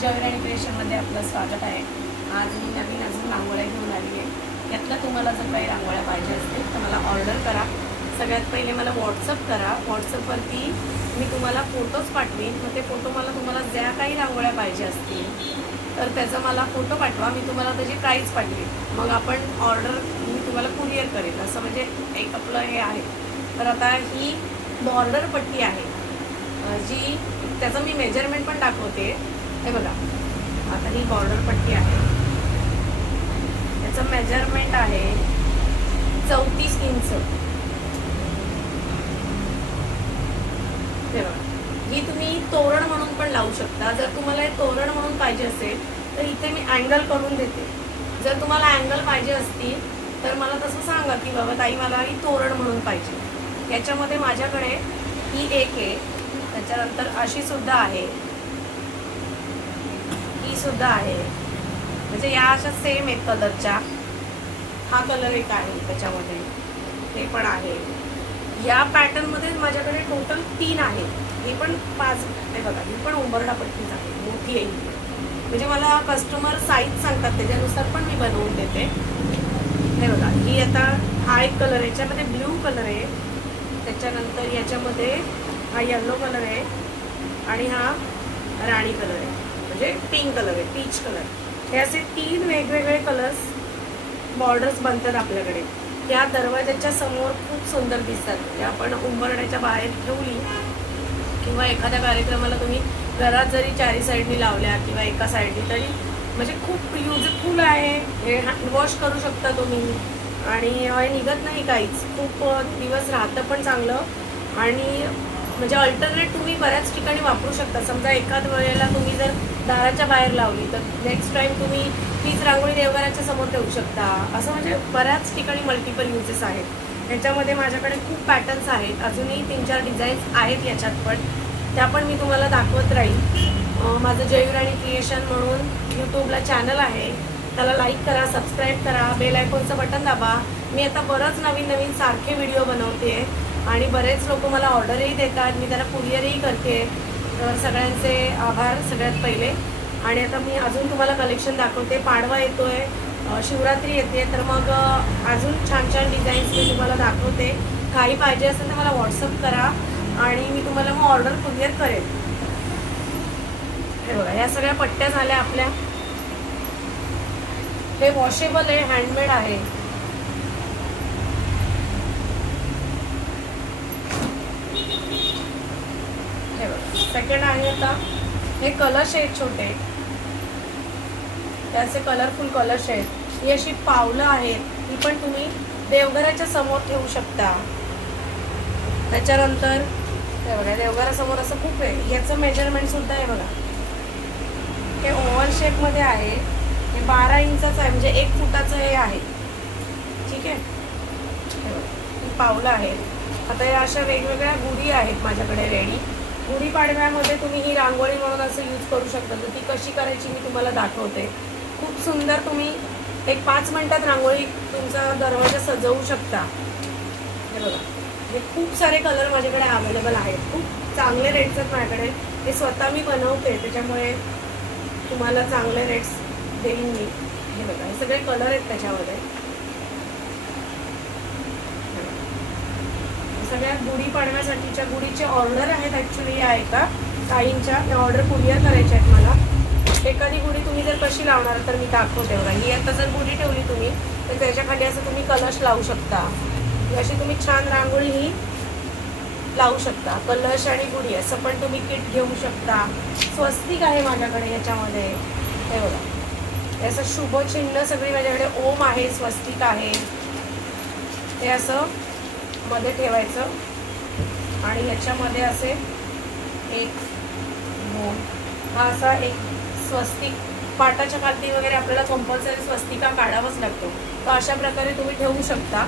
जयराणी क्रिएशनमध्ये आपलं स्वागत आहे। आज मी नवीन अजून रांगोळ्या घेऊन आली आहे। यातला तुम्हाला जर काही रांगोळ्या पाहिजे असतील तर मला ऑर्डर करा। सगळ्यात पहिले मला व्हॉट्सअप करा। व्हॉट्सअपवरती मी तुम्हाला फोटोज पाठवेन। मग ते फोटो मला तुम्हाला ज्या काही रांगोळ्या पाहिजे असतील तर त्याचा मला फोटो पाठवा। मी तुम्हाला त्याची प्राईस पाठवेन। मग आपण ऑर्डर मी तुम्हाला कुरिअर करेन। असं म्हणजे एक आपलं हे आहे। तर आता ही बॉर्डर पट्टी आहे जी त्याचं मी मेजरमेंट पण दाखवते। हे बघा, आता ही बॉर्डर पट्टी आहे, त्याचं मेजरमेंट आहे 34 इंच। हे बघा, ही तुम्ही तोरण म्हणून पण लावू शकता। जर तुम्हाला हे तोरण म्हणून पाहिजे असेल तर इथे मी अँगल करून देते। जर तुम्हाला अँगल पाहिजे असतील तर मला तसं सांगा की बाबा ताई मला ही तोरण म्हणून पाहिजे। याच्यामध्ये माझ्याकडे ही एक आहे, त्याच्यानंतर अशी सुद्धा आहे, ही सुद्धा आहे। म्हणजे या अशा सेम एक कलरच्या, हा कलर एक आहे त्याच्यामध्ये, हे पण आहे। या पॅटर्नमध्ये माझ्याकडे टोटल 3 आहे। हे पण 5, हे बघा, ही पण उंबरडा पट्टीच आहे, मोठी आहे। म्हणजे मला कस्टमर साईज सांगतात त्याच्यानुसार पण मी बनवून देते। हे बघा, ही आता हा एक कलर आहे, याच्यामध्ये ब्ल्यू कलर आहे, त्याच्यानंतर याच्यामध्ये हा येलो कलर आहे आणि हा राणी कलर आहे, म्हणजे पिंक कलर आहे, पीच कलर। हे असे 3 वेगवेगळे कलर्स बॉर्डर्स बनतात आपल्याकडे। त्या दरवाजाच्या समोर खूप सुंदर दिसतात। म्हणजे आपण उंबरड्याच्या बाहेर ठेवली किंवा एखाद्या कार्यक्रमाला तुम्ही घरात जरी चारी साईडनी लावल्या किंवा एका साईडनी, तरी म्हणजे खूप युजफुल आहे। हे हँड वॉश करू शकता तुम्ही आणि निघत नाही काहीच, खूप दिवस राहतं पण चांगलं। आणि म्हणजे अल्टरनेट तुम्ही बऱ्याच ठिकाणी वापरू शकता। समजा एखाद वेळेला तुम्ही जर दाराच्या बाहेर लावली तर नेक्स्ट टाइम तुम्ही तीच रांगोळी देवघराच्या समोर ठेवू शकता। असं म्हणजे बऱ्याच ठिकाणी मल्टिपल युजेस आहेत। याच्यामध्ये माझ्याकडे खूप पॅटर्न्स आहेत, अजूनही 3-4 डिझाईन्स आहेत याच्यात, पण त्या पण मी तुम्हाला दाखवत राहील। माझं जयराणी क्रिएशन म्हणून यूट्यूबला चॅनल आहे, त्याला लाईक करा, सबस्क्राईब करा, बेल आयकॉनचं बटन दाबा। मी आता बरंच नवीन सारखे व्हिडिओ बनवते आणि बरेच लोक मला ऑर्डरही देतात, मी त्यांना कुरिअरही करते। तर सगळ्यांचे आभार सगळ्यात पहिले। आणि आता मी अजून तुम्हाला कलेक्शन दाखवते। पाडवा येतोय, शिवरात्री येते, तर मग अजून छान छान डिझाईन्स मी तुम्हाला दाखवते। काही पाहिजे असेल तर मला व्हॉट्सअप करा आणि मी तुम्हाला मग ऑर्डर कुरिअर करेन। हे बघा, या सगळ्या पट्ट्या झाल्या आपल्या। हे वॉशेबल आहे, हँडमेड आहे। सेकंड आहे आता हे कलश आहेत छोटे, त्याचे कलरफुल कलश आहेत। ही अशी पावलं आहेत, ही पण तुम्ही देवघराच्या समोर ठेवू शकता। त्याच्यानंतर हे बघा, देवघरासमोर असं खूप आहे। याचं मेजरमेंट सुद्धा आहे बघा, हे ओव्हल शेपमध्ये आहे। हे 12 इंचाचं आहे, म्हणजे 1 फुटाचं हे आहे, ठीक आहे। ही पावलं आहेत। आता या अशा वेगवेगळ्या गुढी आहेत माझ्याकडे रेडी। गुढीपाडव्यामध्ये तुम्ही ही रांगोळी म्हणून असं यूज करू शकता। तर ती कशी करायची मी तुम्हाला दाखवते। खूप सुंदर तुम्ही एक 5 मिनिटात रांगोळी तुमचा दरवाजा सजवू शकता। हे बघा, हे खूप सारे कलर माझ्याकडे अवेलेबल आहेत, खूप चांगले रेट्स आहेत माझ्याकडे। हे स्वतः मी बनवते, त्याच्यामुळे तुम्हाला चांगले रेट्स देईन मी। हे बघा, हे सगळे कलर आहेत त्याच्यामध्ये। सगळ्या गुढी पाडव्यासाठीच्या गुढीचे ऑर्डर आहेत ॲक्च्युली या एका काहींच्या, त्या ऑर्डर कुरिअर करायच्या आहेत मला। एखादी गुढी तुम्ही जर कशी लावणार तर मी दाखवते बघा। ही आता जर गुढी ठेवली तुम्ही तर त्याच्याखाली असं तुम्ही कलश लावू शकता। अशी तुम्ही छान रांगोळी ही लावू शकता। कलश आणि गुढी असं पण तुम्ही किट घेऊ शकता। स्वस्तिक आहे माझ्याकडे याच्यामध्ये, हे बघा, असं शुभचिन्ह सगळी माझ्याकडे, ओम आहे, स्वस्तिक आहे। हे असं मध्ये ठेवायचं आणि याच्यामध्ये असे 1 2, हा असा एक स्वस्तिक, पाटाच्या खालती वगैरे आपल्याला कंपल्सरी स्वस्तिका काढावाच लागतो, तर अशा प्रकारे तुम्ही ठेवू शकता।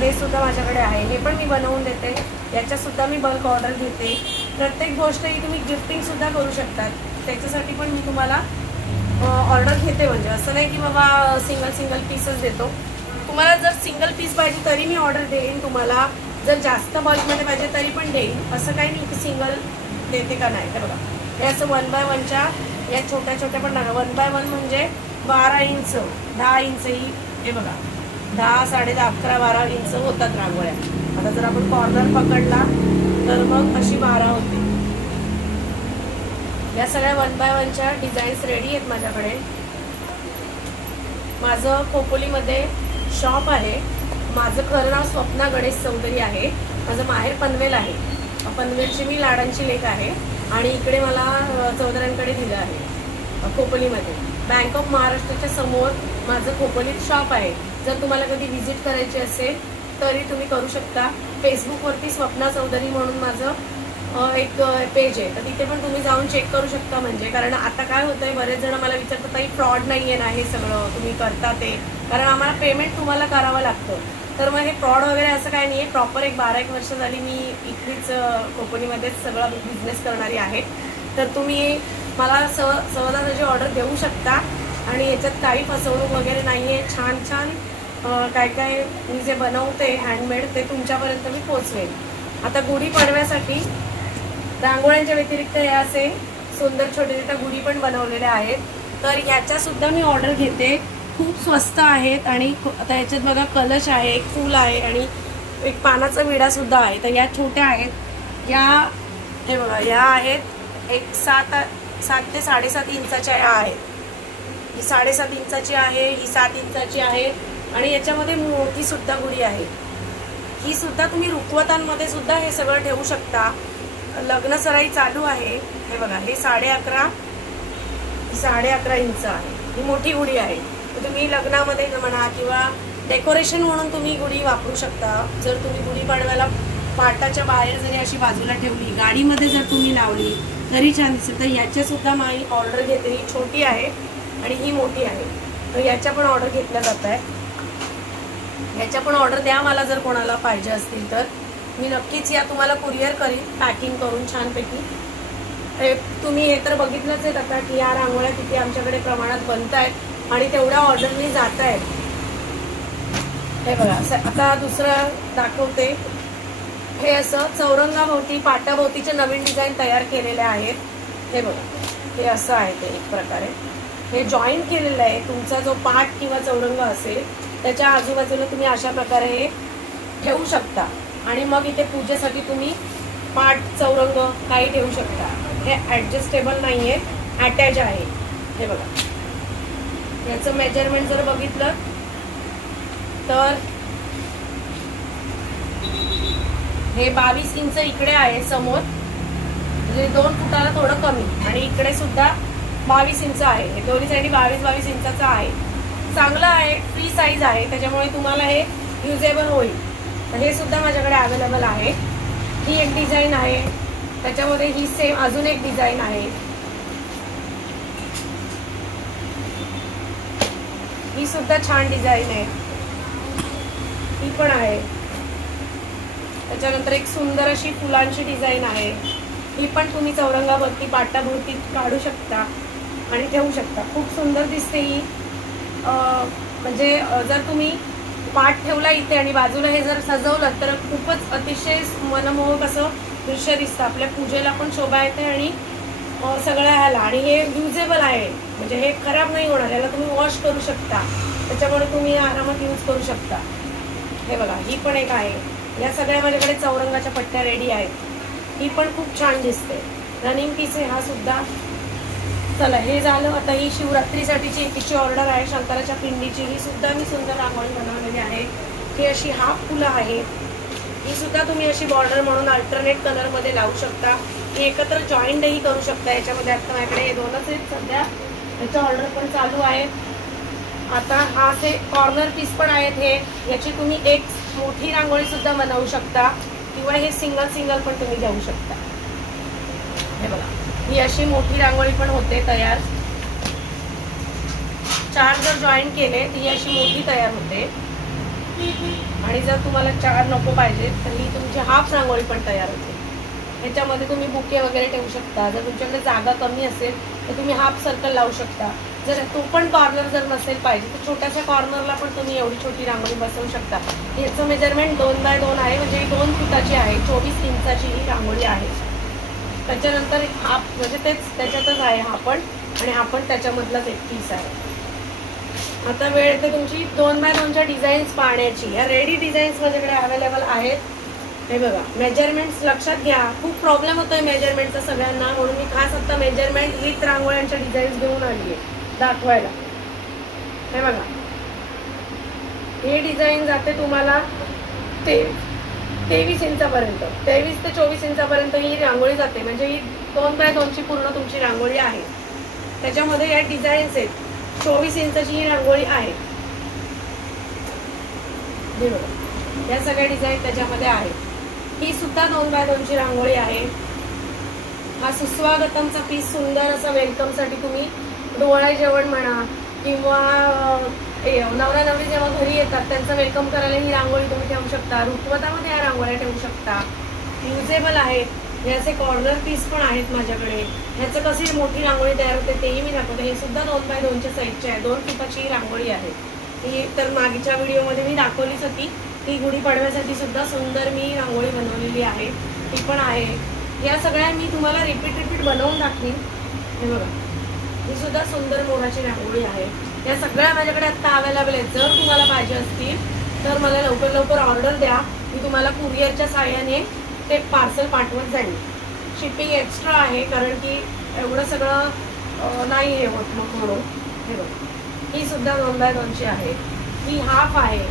हे सुद्धा माझ्याकडे आहे, हे पण मी बनवून देते। याच्यासुद्धा मी बल्क ऑर्डर घेते। प्रत्येक गोष्ट ही तुम्ही गिफ्टिंगसुद्धा करू शकता, त्याच्यासाठी पण मी तुम्हाला ऑर्डर घेते। म्हणजे असं नाही की बाबा सिंगल पीसच देतो। तुम्हाला जर सिंगल पीस पाहिजे तरी मी ऑर्डर देईन तुम्हाला, जर जास्त बल्कमध्ये पाहिजे तरी पण देईन। असं काही नाही की सिंगल देते का नाही। तर बघा, हे असं 1 बाय 1च्या या छोट्या छोट्या पण 1 बाय 1 म्हणजे 12 इंच 10 इंच ही हे बघा 10 10.5 11 12 इंच होतात रांगोळ्या. आता जर आपण कॉर्नर पकडला तर मग अशी 12 होते. या सगळ्या 1 बाय 1च्या डिझाईन्स रेडी आहेत माझ्याकडे. माझं खोपोलीमध्ये शॉप आहे. माझं खरं नाव स्वप्ना गणेश चौधरी आहे. माझं माहेर पनवेल आहे. पनवेलची मी लाडांची लेक आहे आणि इकडे मला चौधऱ्यांकडे दिलं आहे खोपोलीमध्ये. बँक ऑफ महाराष्ट्राच्या समोर माझं खोपोलीत शॉप आहे. जर तुम्हाला कधी व्हिजिट करायची असेल तरी तुम्ही करू शकता. फेसबुकवरती स्वप्ना चौधरी म्हणून माझं एक पेज आहे, तर तिथे पण तुम्ही जाऊन चेक करू शकता. म्हणजे कारण आता काय होतंय, बरेच जण मला विचारतात काही फ्रॉड नाही आहे ना हे सगळं तुम्ही करता ते, कारण आम्हाला पेमेंट तुम्हाला करावं लागतं. तर मग हे फ्रॉड वगैरे असं काही नाही आहे. प्रॉपर एक 12-1 वर्ष झाली मी इथलीच कोकणीमध्येच सगळा बिझनेस करणारी आहे. तर तुम्ही मला सहजासहजी ऑर्डर देऊ शकता आणि याच्यात काही फसवणूक वगैरे नाही आहे. छान छान काय काय मी जे बनवते हँडमेड ते तुमच्यापर्यंत मी पोचवेन. आता गुढीपाडव्यासाठी रांगोळ्यांच्या व्यतिरिक्त हे असे सुंदर छोटे छोटे गुढी पण बनवलेल्या आहेत. तर याच्यासुद्धा मी ऑर्डर घेते. खूप स्वस्त आहेत आणि आता याच्यात बघा कलश आहे, एक फूल आहे आणि एक पानाचा विडासुद्धा आहे. तर या छोट्या आहेत, या हे बघा या आहेत एक 7 ते 7.5 इंचाच्या या आहेत. ही 7.5 इंचाची आहे, ही 7 इंचाची आहे आणि याच्यामध्ये मोठी सुद्धा गुढी आहे. ही सुद्धा तुम्ही रुखवतांमध्ये सुद्धा हे सगळं ठेवू शकता. लग्न सराई चालू आहे. हे बघा हे 11.5 इंच आहे. ही मोठी गुढी आहे. तुम्ही लग्नामध्ये म्हणा किंवा डेकोरेशन म्हणून तुम्ही गुढी वापरू शकता. जर तुम्ही गुढीपाडव्याला पाटाच्या बाहेर जरी अशी बाजूला ठेवली, गाडीमध्ये जर तुम्ही लावली तरी छान दिसते. तर याच्या सुद्धा मी ऑर्डर घेते. ही छोटी आहे आणि ही मोठी आहे. तर याच्या पण ऑर्डर घेतल्या जात आहे. याच्या पण ऑर्डर द्या मला जर कोणाला पाहिजे असतील तर. मी नक्कीच या तुम्हाला कुरिअर करीन पॅकिंग करून छानपैकी. तुम्ही हे तर बघितलंच आहे आता की या रांगोळ्या किती आमच्याकडे प्रमाणात बनत आहेत आणि तेवढ्या ऑर्डरनी जात आहेत. हे बघा आता दुसरं दाखवते. हे असं चौरंगाभोवती पाटाभोवतीचे नवीन डिझाईन तयार केलेले आहेत. हे बघा हे असं आहे ते एक प्रकारे हे जॉईन केलेलं आहे. तुमचा जो पाट किंवा चौरंग असेल त्याच्या आजूबाजूला तुम्ही अशा प्रकारे हे ठेवू शकता आणि मग इथे पूजेसाठी तुम्ही पाट चौरंग काही ठेवू शकता. हे ॲडजस्टेबल नाही आहे, अटॅच आहे. हे बघा याचं मेजरमेंट जर बघितलं तर हे 22 इंच इकडे आहे समोर, म्हणजे 2 फुटाला थोडं कमी आणि इकडे सुद्धा 22 इंच आहे. हे दोन्ही साईड 22 इंचाचं आहे. चांगलं आहे, फ्री साईज आहे, त्याच्यामुळे तुम्हाला हे युजेबल होईल. तर हे सुद्धा माझ्याकडे अवेलेबल आहे. ही एक डिझाईन आहे, त्याच्यामध्ये ही सेम अजून एक डिझाईन आहे. ही सुद्धा छान डिझाईन आहे, ही पण आहे. त्याच्यानंतर एक सुंदर अशी फुलांची डिझाईन आहे. ही पण तुम्ही चौरंगाभोवती पाटाभोवती काढू शकता आणि ठेवू शकता. खूप सुंदर दिसते ही. म्हणजे जर तुम्ही पाट ठेवला इथे आणि बाजूला हे जर सजवलं तर खूपच अतिशय मनमोहक असं दृश्य दिसतं. आपल्या पूजेला पण शोभा येते आणि सगळ्या ह्याला. आणि हे युजेबल आहे, म्हणजे हे खराब नाही होणार. याला तुम्ही वॉश करू शकता, त्याच्यामुळे तुम्ही आरामात यूज करू शकता. हे बघा ही पण एक आहे. या सगळ्या माझ्याकडे चौरंगाच्या पट्ट्या रेडी आहेत. ही पण खूप छान दिसते. रनिंग पीस आहे हा सुद्धा. चला हे झालं. आता ही शिवरात्रीसाठीची तिची ऑर्डर आहे शंकराच्या पिंडीची. ही सुद्धा मी सुंदर रांगोळी बनवलेली आहे. ही अशी हाफ फुलं आहे. ही सुद्धा तुम्ही अशी बॉर्डर म्हणून अल्टरनेट कलरमध्ये लावू शकता. ही एकत्र जॉईंटही करू शकता. याच्यामध्ये आता माझ्याकडे हे 2च आहेत सध्या. याचं ऑर्डर पण चालू आहे. आता हा असे कॉर्नर पीस पण आहेत. हे याची तुम्ही एक मोठी रांगोळी सुद्धा बनवू शकता किंवा हे सिंगल पण तुम्ही घेऊ शकता. हे बघा ही अशी मोठी रांगोळी पण होते तयार. 4 जर जॉईन केले तर ही अशी मोठी तयार होते आणि जर तुम्हाला 4 नको पाहिजे तर ही तुमची हाफ रांगोळी पण तयार होते. ह्याच्यामध्ये तुम्ही बुके वगैरे ठेवू शकता. जर तुमच्याकडे जागा कमी असेल तर तुम्ही हाफ सर्कल लावू शकता. जर तो पण कॉर्नर जर नसेल पाहिजे तर छोट्याशा कॉर्नरला पण तुम्ही एवढी छोटी रांगोळी बसवू शकता. याचं मेजरमेंट 2 बाय 2 आहे, म्हणजे 2 फुटाची आहे. 24 इंचाची ही रांगोळी आहे. त्याच्यानंतर हाफ म्हणजे तेच त्याच्यातच आहे हा पण. आणि हा पण त्याच्यामधलाच एक पीस आहे. आता वेळ येते तुमची 2x2च्या डिझाईन्स पाहण्याची. या रेडी डिझाईन्स माझ्याकडे अवेलेबल आहेत. हे बघा, मेजरमेंट्स लक्षात घ्या. खूप प्रॉब्लेम होतोय मेजरमेंटचा सगळ्यांना, म्हणून मी खास आता मेजरमेंट विथ रांगोळ्यांच्या डिझाईन्स घेऊन आली आहे दाखवायला. हे बघा, हे डिझाईन जाते तुम्हाला 23 इंचापर्यंत, 23 ते 24 इंचापर्यंत ही रांगोळी जाते. म्हणजे ही 2x2ची पूर्ण तुमची रांगोळी आहे. त्याच्यामध्ये या डिझाईन्स आहेत. 24 इंचाची ही रांगोळी आहे. या सगळ्या डिझाईन त्याच्यामध्ये आहेत. ही सुद्धा 2x2ची रांगोळी आहे. हा सुस्वागतमचा पीस सुंदर असा वेलकमसाठी तुम्ही डोळे जेवण म्हणा किंवा नवरा नवरी जेव्हा घरी येतात त्यांचं वेलकम करायला ही रांगोळी तुम्ही ठेवू शकता. रुखवतामध्ये या रांगोळ्या ठेवू शकता. युजेबल आहेत. याचे कॉर्नर पीस पण आहेत माझ्याकडे. ह्याचं कशी मोठी रांगोळी तयार होते तेही मी दाखवते. हे सुद्धा 2x2च्या साईजचे आहे. 2 फुटाची रांगोळी आहे. ही तर मागच्या व्हिडिओमध्ये मी दाखवलीच होती. ती गुढीपाडव्यासाठी सुद्धा सुंदर मी रांगोळी बनवलेली आहे, ती पण आहे. या सगळ्या मी तुम्हाला रिपीट बनवून दाखवीन. हे बघा, ही सुद्धा सुंदर मोराची रांगोळी आहे. या सगळ्या माझ्याकडे आत्ता अवेलेबल आहेत. जर तुम्हाला पाहिजे असतील तर मला लवकर ऑर्डर द्या. मी तुम्हाला कुरिअरच्या साहाय्याने ते पार्सल पाठवत जाईल. शिपिंग एक्स्ट्रा आहे कारण की एवढं सगळं नाही हे होत मग म्हणून. हे बघा, ही सुद्धा 2x2ची आहे. ही हाफ आहे.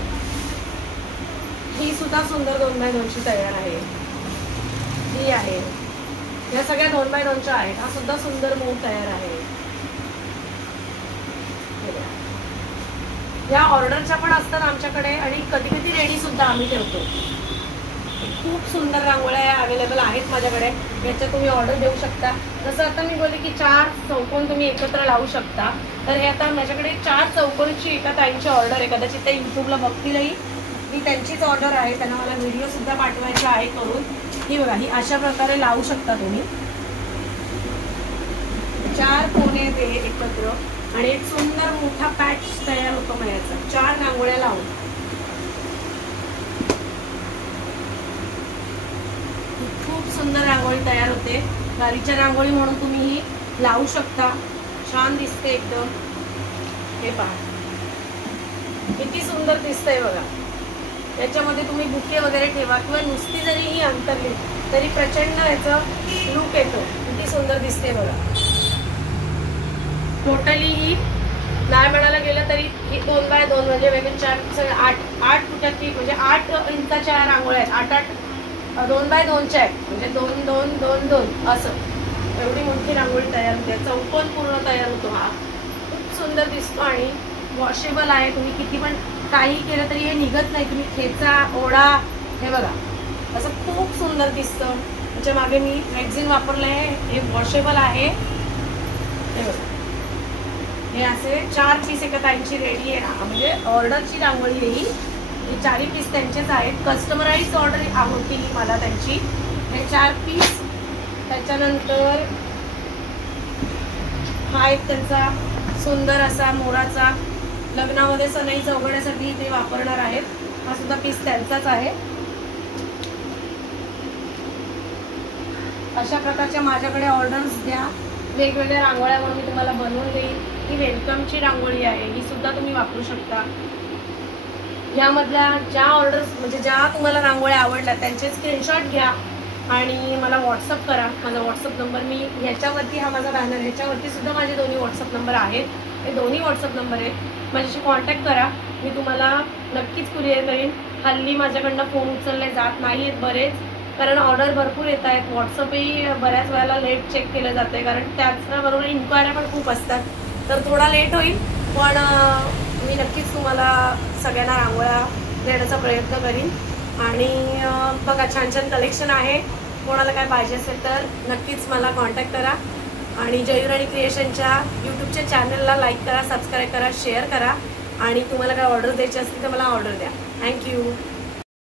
ही सुद्धा सुंदर 2x2ची तयार आहे. ही आहे. या सगळ्या 2x2च्या आहेत. हा सुद्धा सुंदर मोर तयार आहे. या ऑर्डरच्या पण असतात आमच्याकडे आणि कधी कधी रेडी सुद्धा आम्ही ठेवतो. खूप सुंदर रांगोळ्या अवेलेबल आहेत माझ्याकडे. याच्या तुम्ही ऑर्डर देऊ शकता. जसं आता मी बोलले की 4 चौकोन तुम्ही एकत्र लावू शकता. तर हे आता माझ्याकडे 4 चौकोनची एका ताईंची ऑर्डर आहे. कदाचित त्या यूट्यूबला बघतीलही. ही त्यांचीच ऑर्डर आहे. त्यांना मला व्हिडिओ सुद्धा पाठवायचा आहे करून. ही बघा, ही अशा प्रकारे लावू शकता तुम्ही. 4 कोने ते एकत्र आणि एक सुंदर मोठा पॅच तयार होतो मयाचा 4 रांगोळ्या लावून. खूप सुंदर रांगोळी तयार होते. गाडीच्या रांगोळी म्हणून तुम्ही ही लावू शकता. छान दिसते एकदम. हे पहा किती सुंदर दिसतंय बघा. याच्यामध्ये तुम्ही बुके वगैरे ठेवा किंवा नुसती जरी ही अंतरली तरी प्रचंड याचं लुक येतो. किती सुंदर दिसते बघा. टोटली ही नाही म्हणायला गेलं तरी ही 2x2 म्हणजे वेगळे 8 फुटाची म्हणजे 8 इंचाच्या रांगोळ्या आहेत. 8 2x2च्या आहेत म्हणजे 2 2 2 2 असं एवढी मोठी रांगोळी तयार होते. चौकोन पूर्ण तयार होतो. हा खूप सुंदर दिसतो आणि वॉशेबल आहे. तुम्ही किती पण काही केलं तरी हे निघत नाही. तुम्ही खेचा ओढा हे बघा असं खूप सुंदर दिसतं. त्याच्या मागे मी मॅगझिन वापरलं आहे. हे वॉशेबल आहे. हे बघा, हे असे 4 पीस एका ताईंची रेडी आहे. म्हणजे ऑर्डरची रांगोळी येईल. हे 4 पीस त्यांचेच आहेत. कस्टमराइज ऑर्डर होती मला त्यांची. हे 4 पीस. त्याच्यानंतर हा एक त्यांचा सुंदर असा मोराचा लग्नामध्ये सनई चौघड्यासाठी ते वापरणार आहेत. हा सुद्धा पीस त्यांचाच आहे. अशा प्रकारच्या माझ्याकडे ऑर्डर्स द्या. वेगवेगळ्या रांगोळ्या म्हणून मी तुम्हाला बनवून देईन. ही वेलकमची रांगोळी आहे. ही सुद्धा तुम्ही वापरू शकता. यामधल्या ज्या ऑर्डर्स म्हणजे ज्या तुम्हाला रांगोळ्या आवडल्या त्यांचे स्क्रीनशॉट घ्या आणि मला व्हॉट्सअप करा. माझा व्हॉट्सअप नंबर मी ह्याच्यावरती हा माझा बॅनर ह्याच्यावरती सुद्धा माझे दोन्ही व्हॉट्सअप नंबर आहेत. हे दोन्ही व्हॉट्सअप नंबर आहेत. माझ्याशी कॉन्टॅक्ट करा. मी तुम्हाला नक्कीच कुरिअर करेन. हल्ली माझ्याकडनं फोन उचलले जात नाही आहेत बरेच कारण ऑर्डर भरपूर येत आहेत. व्हॉट्सअपही बऱ्याच वेळेला लेट चेक केलं जातं आहे कारण त्याचबरोबर इन्क्वायऱ्या पण खूप असतात. तर थोडा लेट होईल पण मी नक्कीच तुम्हाला सगळ्यांना रांगोळ्या देण्याचा प्रयत्न करीन. आणि बघा छान छान कलेक्शन आहे. कोणाला काय पाहिजे असेल तर नक्कीच मला कॉन्टॅक्ट करा. आणि जयूर आणि क्रिएशनच्या यूट्यूबच्या चॅनलला लाईक करा, सबस्क्राईब करा, शेअर करा. आणि तुम्हाला काय ऑर्डर द्यायची असतील तर मला ऑर्डर द्या. थँक्यू.